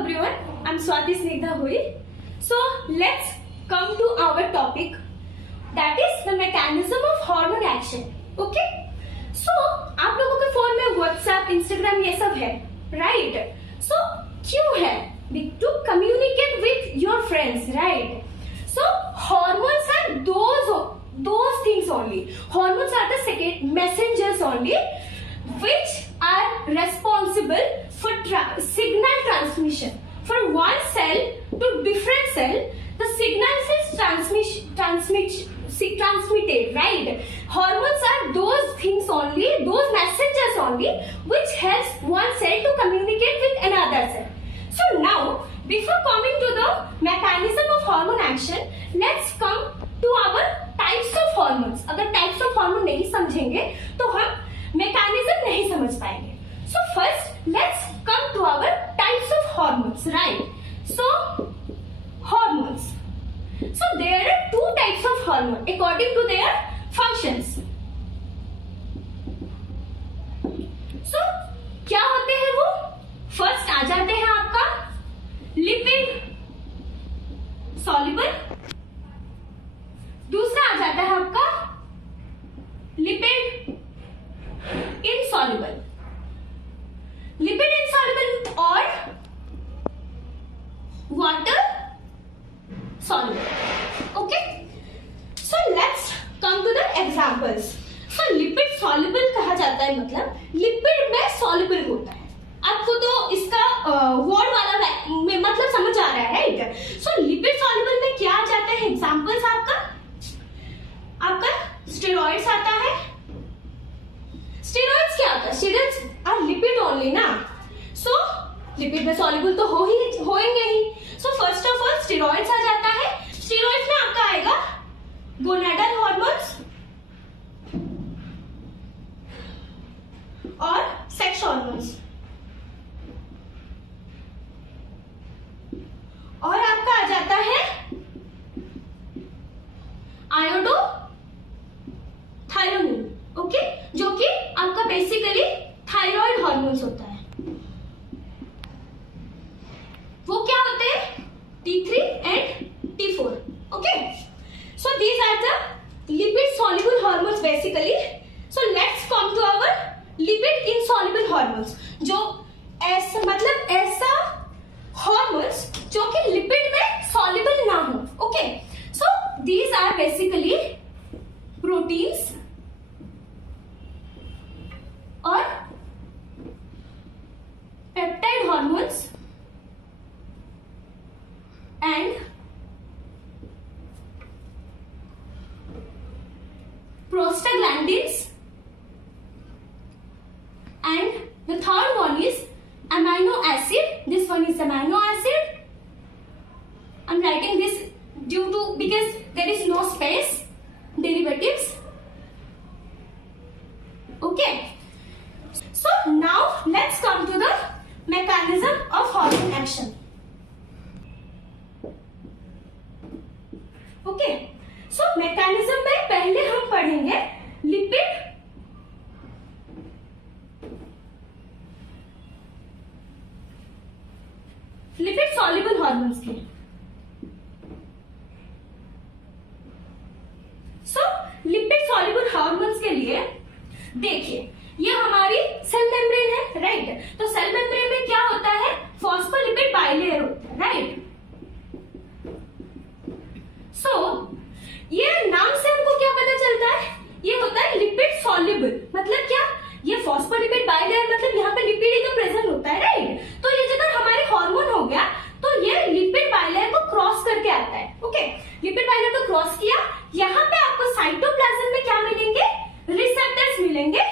everyone, I'm Swati Snigdha Hui. So let's come to our topic, that is the mechanism of hormone action. Okay? So आप लोगों के phone में WhatsApp, Instagram ये सब है, right? So क्यों है? To communicate with your friends, right? So hormones are those things only. Hormones are the second messengers only, which are responsible for signal transmission. For one cell to different cell, the signals is transmitted, right? Hormones are those things only, those messengers only, which helps one cell to communicate with another cell. So now, before coming to the mechanism of hormone action, let's come to our types of hormones. अगर types of hormone नहीं समझेंगे तो हम mechanism नहीं समझ पाएंगे. So first, let's come to our types of hormones, right? So hormones. So there are two types of hormone according to their functions. So क्या होते हैं वो? First आ जाते हैं आपका लिपिड सॉल्युबल, दूसरा आ जाता है आपका लिपिड इनसॉल्युबल. लिपिड इनसॉल्युबल और water soluble. Okay, so let's come to the examples. So lipid soluble कहा जाता है, मतलब लिपिड में सॉल्युबल होता है. आपको तो इसका वर्ड वाला मतलब समझ आ रहा है, राइट? सो लिपिड सॉल्युबल में क्या आ जाता है? एग्जांपल्स आपका स्टेरॉइड्स आता है. स्टेरॉइड्स क्या होता है? स्टेरॉइड्स आर लिपिड ओनली ना, सो लिपिड में सॉल्युबल तो होंगे ही. So first of all steroids आ जाता है. स्टेरॉइड्स में आपका आएगा गोनाडल हॉर्मोन्स और सेक्स हॉर्मोन्स, और आपका आ जाता है आयोडो थायरोनिन. ओके, जो कि आपका बेसिकली थायराइड हॉर्मोन्स होता है. वो क्या होते हैं? T3 and T4. Okay, so these are the lipid soluble hormones basically. So let's come to our lipid insoluble hormones, जो ऐसा हॉर्मोन्स जो कि लिपिड में सॉल्युबल ना हो. Okay, so these are basically proteins और peptide hormones and prostaglandins, and the third one is amino acid. This one is amino acid. I'm writing this because there is no space. Derivatives. Okay, so now let's come to the mechanism of hormone action. Okay, so mechanism में पहले हम पढ़ेंगे lipid soluble hormones के. सो lipid soluble hormones के लिए देखिए, ये हमारी सेल मेम्ब्रेन है, राइट? तो सेल मेम्ब्रेन में क्या होता है? फॉस्फोलिपिड बाइलेयर होता है, राइट? सो ये नाम से हमको क्या पता चलता है? ये होता है लिपिड सॉल्युबल. मतलब क्या? ये फॉस्फोलिपिड बाइलेयर, मतलब यहाँ पे लिपिड ही तो प्रेजेंट होता है, राइट? तो ये जब हमारे हार्मोन हो गया तो ये लिपिड बाइलेयर को क्रॉस करके आता है. ओके, लिपिड बाइलेयर को क्रॉस किया, यहाँ पे आपको साइटोप्लाज्म में क्या मिलेंगे? रिसेप्टर्स मिलेंगे.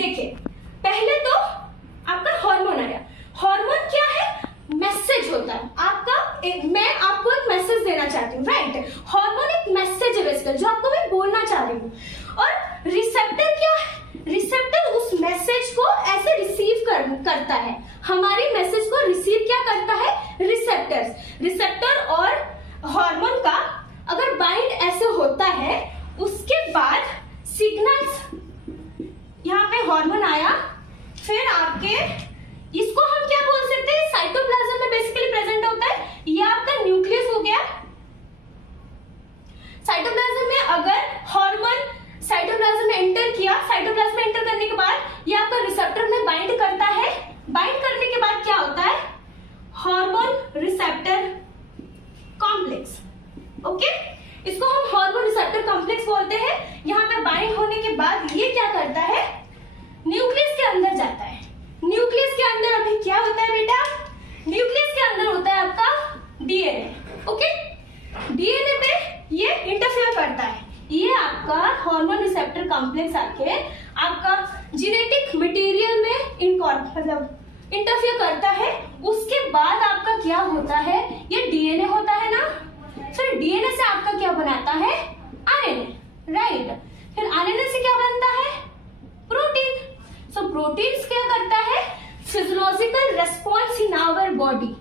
देखिए, पहले तो आपका हार्मोन आया. हार्मोन क्या है? मैसेज होता है आपका. मैं आपको एक मैसेज देना चाहती हूँ, राइट? हार्मोन एक मैसेज है बेसिकली, जो आपको मैं बोलना चाह रही हूँ. और रिसेप्टर क्या है? रिसेप्टर उस मैसेज को ऐसे रिसीव करता है. हमारी मैसेज को रिसीव क्या करता है? रिसेप्टर और हार्मोन का अगर बाइंड ऐसे होता है, उसके बाद सिग्नल्स, यहाँ पे हार्मोन आया, फिर आपके इसको हम क्या बोल सकते हैं? साइटोप्लाज्म में है, उसके बाद आपका क्या होता है, ये डीएनए होता है ना, फिर डीएनए से आपका क्या बनाता है, आरएनए, राइट। फिर आरएनए से क्या बनता है, प्रोटीन। सो प्रोटीन्स क्या करता है, physiological response in our body.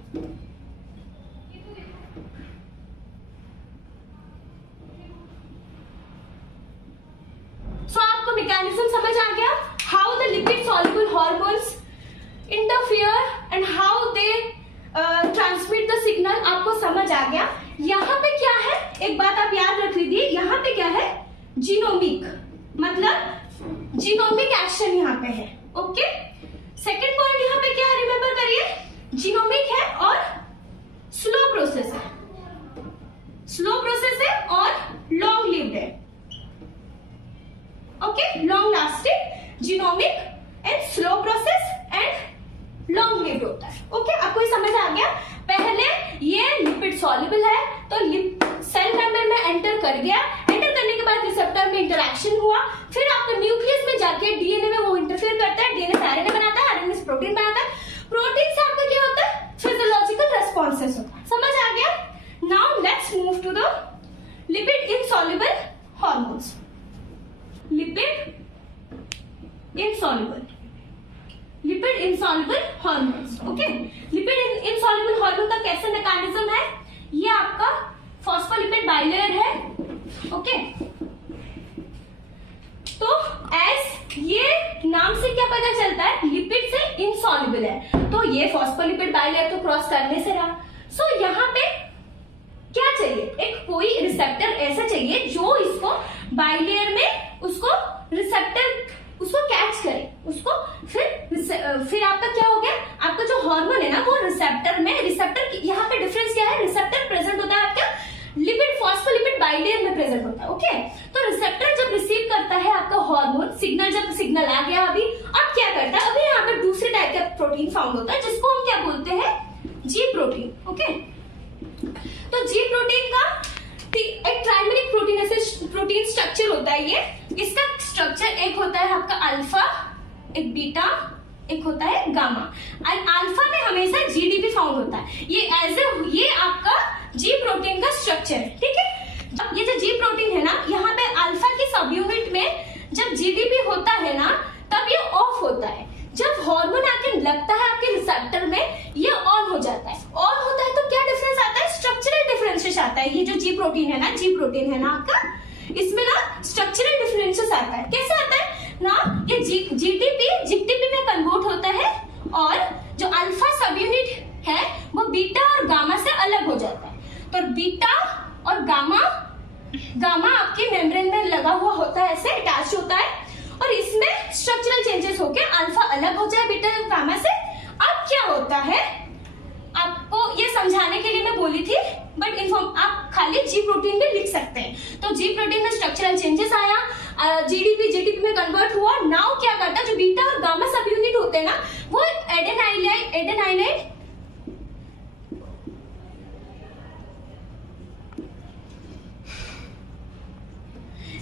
So आपको मैकेनिज्म समझ आ गया, how the lipid soluble hormones interfere and how they transmit the signal, आपको समझ आ गया। यहाँ पे क्या है, एक बात आप याद रख लीजिए, यहाँ पे क्या है, जीनोमिक, मतलब जीनोमिक एक्शन यहाँ पे है, ओके। सेकेंड पॉइंट यहाँ पे क्या है, रिमेंबर करिए, जीनोमिक है और स्लो प्रोसेस है, स्लो प्रोसेस है और लॉन्ग लिव्ड है, okay, long lasting, genomic and slow process and long lived होता है, ओके। आपको ये समझ आ गया। पहले ये लिपिड सॉल्युबल है, तो सेल मेंबर में एंटर कर गया, एंटर करने के बाद रिसेप्टर में इंटरेक्शन हुआ, फिर आपका न्यूक्लियस में जाके डीएनए में वो इंटरफेयर करता है, डीएनए से आरएनए बनाता है, आरएनए से प्रोटीन बनाता है, प्रोटीन से आपका क्या होता है, फिजियोलॉजिकल रेस्पॉन्सेस होता है, समझ आ गया। Now let's move to the lipid insoluble hormones. Lipid insoluble, lipid insoluble hormones, okay. Lipid insoluble hormone का कैसे मैकेनिज्म है, ये आपका फॉस्फोलिपिड बाइलेयर है, ओके। तो एज ये नाम से क्या पता चलता है, लिपिड से इनसॉल्युबल है, तो ये फॉस्फोलिपिड बाइलेयर तो क्रॉस करने से रहा। सो यहाँ पे क्या चाहिए, एक कोई रिसेप्टर ऐसा चाहिए जो इसको बाइलेयर में उसको रिसेप्टर उसको कैच करे, उसको फिर आपका क्या हो गया, आपका जो हार्मोन है ना वो रिसेप्टर में, रिसेप्टर यहाँ पे डिफरेंस क्या है, रिसेप्टर प्रेजेंट होता है आपका लिपिड फॉस्फोलिपिड बाइलेयर में प्रेजेंट होता है, ओके। तो रिसेप्टर जब रिसीव करता है आपका हार्मोन सिग्नल, जब सिग्नल आ गया अभी, अब क्या करता है, अभी यहाँ पे दूसरे टाइप का प्रोटीन फाउंड होता है जिसको हम क्या बोलते हैं, जी प्रोटीन, ओके। तो जी प्रोटीन का एक ट्राइमेरिक प्रोटीन स्ट्रक्चर होता है ये, इसका स्ट्रक्चर एक होता है आपका अल्फा, एक बीटा, एक होता है गामा। अल्फा में हमेशा जीडीपी फाउंड होता है, ये आपका जी प्रोटीन का स्ट्रक्चर है, ठीक है। ये जो जी प्रोटीन है ना, यहाँ पे अल्फा की सब यूनिट में जब जीडीपी होता है ना तब ये ऑफ होता है, जब हार्मोन आके लगता है आपके रिसेप्टर में ये ऑन हो जाता है। ऑन होता है तो क्या डिफरेंस आता है, स्ट्रक्चरल डिफरेंसेस आता है। ये जो जी प्रोटीन है ना, जी प्रोटीन है ना आपका, इसमें ना स्ट्रक्चरल डिफरेंसेस आता है। कैसे आता है ना, ये जीटीपी में कन्वर्ट होता है और जो अल्फा सब यूनिट है वो बीटा और गामा से अलग हो जाता है। तो बीटा और गामा आपके मेम्ब्रेन में लगा हुआ होता है, ऐसे अटैच होता है, और इसमें स्ट्रक्चरल चेंजेस होके अल्फा अलग हो जाए बीटा और गामा से। अब क्या होता है, आपको ये समझाने के लिए मैं बोली थी, बट आप खाली जी प्रोटीन में लिख सकते हैं। तो जी प्रोटीन में स्ट्रक्चरल चेंजेस आया, जीटीपी में कन्वर्ट हुआ। नाउ क्या करता है, जो बीटा और गामा सब यूनिट होते हैं ना, वो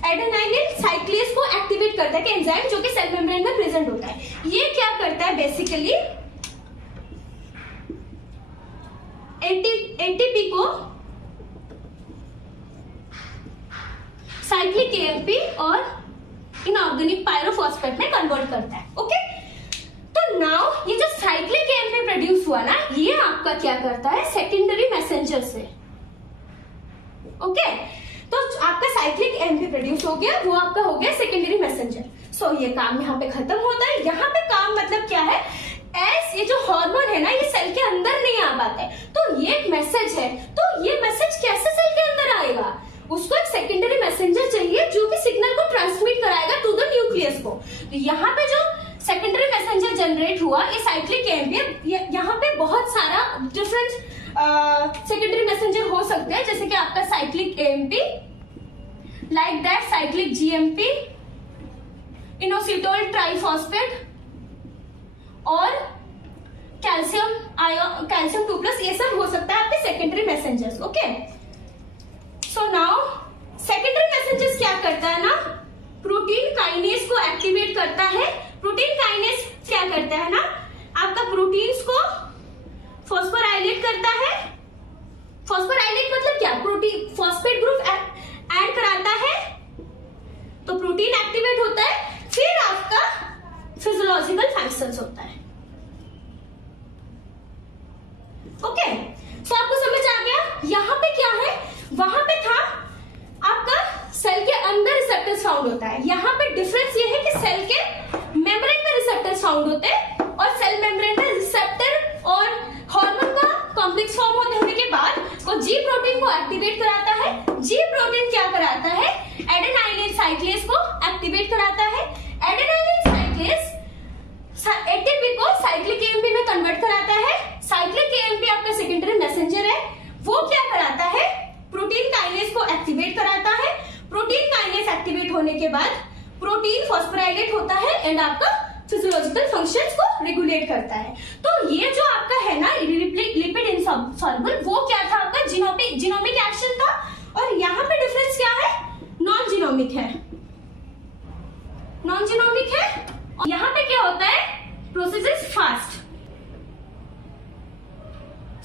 एडेनाइलिन साइक्लेज को एक्टिवेट करता है कि एंजाइम जो कि सेल मेम्ब्रेन में प्रेजेंट होता है। ये क्या करता है, बेसिकली एटीपी को साइक्लिक एएमपी और इनऑर्गेनिक पायरोफॉस्फेट में कन्वर्ट करता है, ओके। तो नाउ ये जो साइक्लिक एएमपी प्रोड्यूस हुआ ना, ये आपका क्या करता है, सेकेंडरी मैसेंजर से, ओके। तो आपका साइक्लिक एएमपी प्रोड्यूस हो गया, वो आपका हो गया सेकेंडरी मैसेंजर। सो ये काम यहाँ पे खत्म होता है। यहाँ पे काम मतलब क्या है, ये जो हार्मोन है ना, ये सेल के अंदर नहीं आ पाता है, तो ये एक मैसेज है। तो ये मैसेज कैसे सेल के अंदर आएगा, उसको एक सेकेंडरी मैसेंजर चाहिए जो कि सिग्नल को ट्रांसमिट कराएगा टू द न्यूक्लियस को। तो यहाँ पे जो सेकेंडरी मैसेंजर जनरेट हुआ, ये साइक्लिक एएमपी, यहाँ पे बहुत सारा डिफरेंट सेकेंडरी मैसेंजर हो सकते हैं, जैसे कि आपका cyclic AMP, like that cyclic GMP, inositol triphosphate और कैल्शियम 2+, ये सब हो सकता है आपके secondary messengers, okay. So now secondary messengers क्या करता है ना, प्रोटीन काइनेज को एक्टिवेट करता है। प्रोटीन काइनेज क्या करता है ना, आपका प्रोटीन्स को करता है, फॉस्फोराइलेट मतलब क्या, प्रोटीन फॉस्फेट ग्रुप ऐड कराता है तो प्रोटीन एक्टिवेट होता है, फिर आपका फिजियोलॉजिकल फंक्शंस होता है। ओके, तो आपको समझ आ गया यहाँ पे क्या है, वहां पे था आपका सेल के अंदर रिसेप्टर्स फाउंड होता है, यहाँ पे डिफरेंस ये है कि सेल के मेम्ब्रेन में रिसेप्टर्स फाउंड होते हैं और सेल मेम्ब्रेन में रिसेप्टर और हार्मोन का कॉम्प्लेक्स फॉर्म होने के बाद वो जी प्रोटीन को एक्टिवेट कराता है। जी प्रोटीन क्या कराता है, एडेनाइलिन साइक्लेज को एक्टिवेट कराता है। एडेनाइलिन साइक्लेज एटीपी को साइक्लिक एएमपी में कन्वर्ट कराता है। साइक्लिक एएमपी आपका सेकेंडरी मैसेंजर है, वो क्या कराता है, प्रोटीन काइनेज को एक्टिवेट कराता है। प्रोटीन काइनेज एक्टिवेट होने के बाद प्रोटीन फॉस्फोराइलेट होता है एंड आपका फिजियोलॉजिकल फंक्शंस को रेगुलेट करता है। तो ये जो आपका है ना लिपिड इनसॉल्युबल, वो क्या था आपका जीनोमिक एक्शन था, और यहाँ पे डिफरेंस क्या है, नॉन जीनोमिक है, नॉन जीनोमिक है। और यहाँ पे क्या होता है, process is fast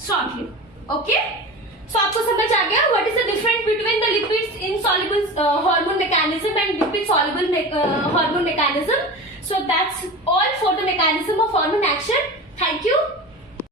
shortly. Okay, so आपको समझ आ गया what is the difference between the lipids insoluble hormone mechanism and lipid soluble hormone mechanism. So that's all for the mechanism of hormone action. Thank you.